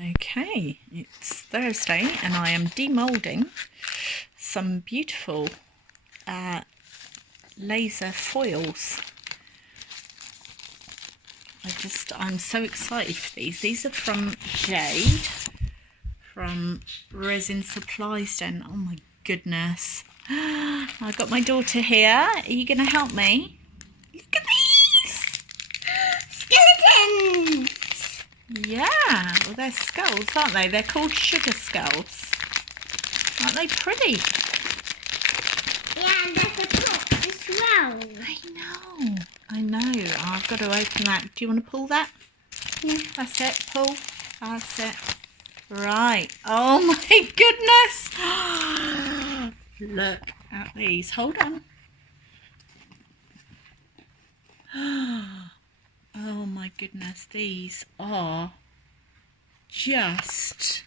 Okay, it's Thursday and I am demoulding some beautiful laser foils. I'm so excited for these. These are from Jade, from Resin Supplies Den. Oh my goodness. I've got my daughter here. Are you going to help me? Look at these! Skeletons! Yeah, well they're skulls, aren't they? They're called sugar skulls. Aren't they pretty? Yeah, and there's a top as well. I know. I've got to open that. Do you want to pull that? Yeah. That's it, pull. That's it. Right. Oh my goodness. Look at these. Hold on. Oh my goodness. These are just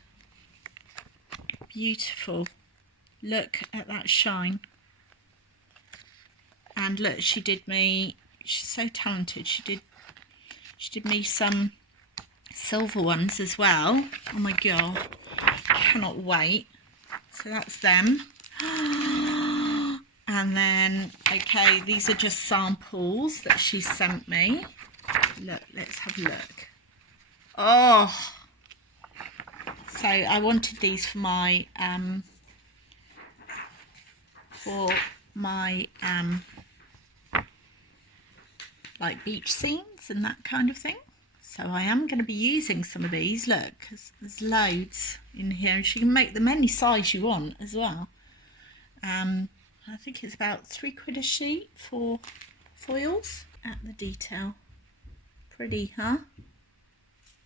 beautiful. Look at that shine. And look, she's so talented. She did me some silver ones as well. Oh my god, cannot wait. So that's them. And then, okay, these are just samples that she sent me. Look, let's have a look. Oh, so I wanted these for my like beach scenes and that kind of thing. So I am going to be using some of these. Look, there's loads in here. She can make them any size you want as well. I think it's about £3 a sheet for foils. At the detail, pretty, huh?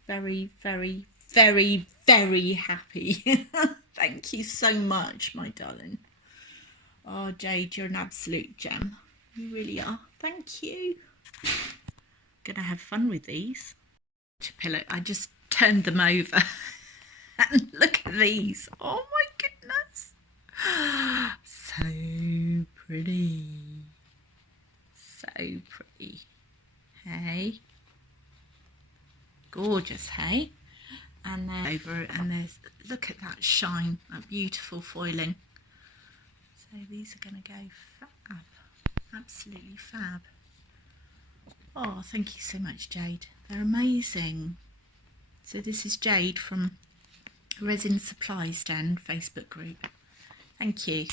Very, very, very, very happy. Thank you so much, my darling. Oh, Jade, you're an absolute gem. You really are. Thank you. Gonna have fun with these. Pillow. I just turned them over and look at these. Oh my goodness. So pretty. So pretty. Hey. Gorgeous, hey? And then over, and there's, look at that shine, that beautiful foiling. So these are going to go fab. Absolutely fab. Oh, thank you so much, Jade. They're amazing. So this is Jade from Resin Supplies Den Facebook group. Thank you.